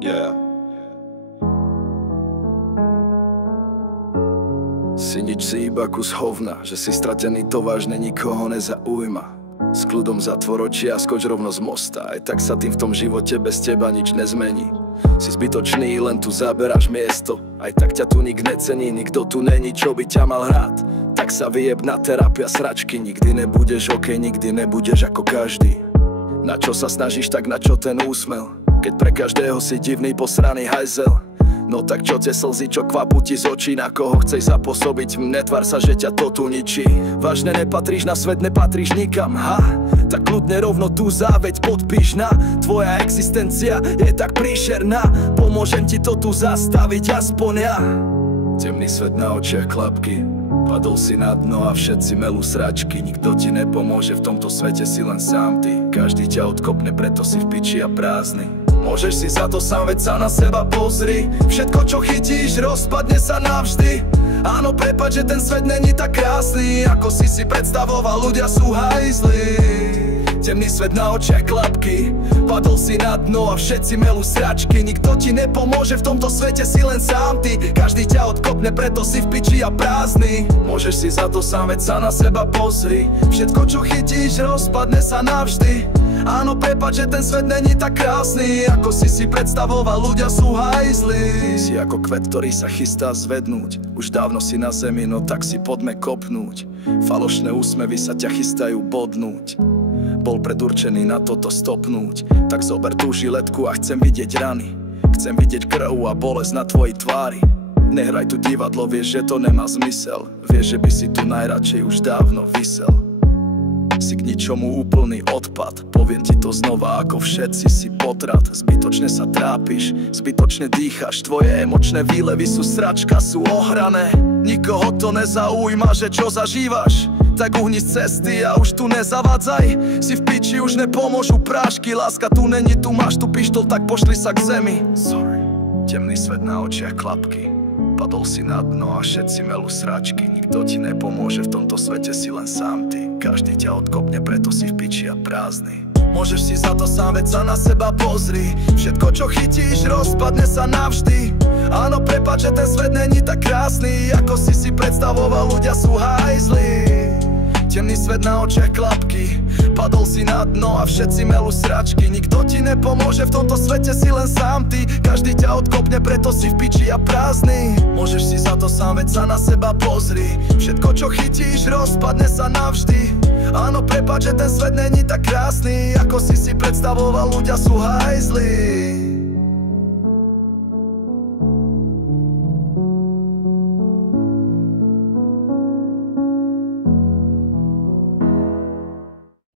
Yeah. Si nič, si iba kus hovna, že si stratený, to vážne nikoho nezaujíma. S kľudom zatvor oči a skoč rovno z mosta, aj tak sa tým v tom živote bez teba nič nezmení. Si zbytočný, len tu zaberáš miesto, aj tak ťa tu nik necení, nikto tu není, čo by ťa mal rád. Tak sa vyjeb na terapia sračky, nikdy nebudeš OK, nikdy nebudeš ako každý. Na čo sa snažíš, tak na čo ten úsmev? Keď pre každého si divný posraný hajzel. No tak čo tie slzy, čo kvapú ti z očí, na koho chceš zapôsobiť? Netvár sa, že ťa to tu ničí. Vážne nepatríš na svet, nepatríš nikam, ha? Tak kľudne rovno tú záveď podpíš na. Tvoja existencia je tak príšerná, pomôžem ti to tu zastaviť aspoň ja. Temný svet na očiach klapky, padol si na dno a všetci melú sračky. Nikto ti nepomôže, v tomto svete si len sám ty. Každý ťa odkopne, preto si v piči a prázdny. Môžeš si za to sám, veď sa na seba pozri. Všetko čo chytíš, rozpadne sa navždy. Áno, prepáč, že ten svet není tak krásny, ako si predstavoval, ľudia sú hajzli. Temný svet na očiach klapky, padol si na dno a všetci melú sračky. Nikto ti nepomôže, v tomto svete si len sám ty. Každý ťa odkopne, preto si v piči a prázdny. Môžeš si za to sám, veď sa na seba pozri. Všetko čo chytíš, rozpadne sa navždy. Áno, prepáč, že ten svet není tak krásny, ako si predstavoval, ľudia sú hajzli. Si ako kvet, ktorý sa chystá zvednúť. Už dávno si na zemi, no tak si poďme kopnúť. Falošné úsmevy sa ťa chystajú bodnúť. Bol predurčený na toto stopnúť. Tak zober tú žiletku a chcem vidieť rany. Chcem vidieť krv a bolesť na tvojej tvári. Nehraj tu divadlo, vieš, že to nemá zmysel. Vieš, že by si tu najradšej už dávno visel. Si k ničomu úplný odpad, poviem ti to znova, ako všetci si potrat. Zbytočne sa trápiš, zbytočne dýchaš, tvoje emočné výlevy sú sračka, sú ohrané. Nikoho to nezaujíma, že čo zažívaš, tak uhni z cesty a už tu nezavadzaj. Si v piči, už nepomôžu prášky, láska tu není, tu máš tu pištol, tak pošli sa k zemi. Sorry. Temný svet na očiach klapky, padol si na dno a všetci melú sračky. Nikto ti nepomôže, v tomto svete si len sám ty. Každý ťa odkopne, preto si v piči a prázdny. Môžeš si za to sám, veď sa na seba pozri. Všetko čo chytíš, rozpadne sa navždy. Áno, prepáč, že ten svet není tak krásny, ako si predstavoval, ľudia sú hajzli. Temný svet na očiach klapky, padol si na dno a všetci melú sračky. Nikto ti nepomôže, v tomto svete si len sám ty. Každý ťa odkopne, preto si v piči a prázdny. Môžeš si za to sám, veď sa na seba pozri. Všetko čo chytíš, rozpadne sa navždy. Áno, prepáč, že ten svet není tak krásny, ako si predstavoval, ľudia sú hajzli.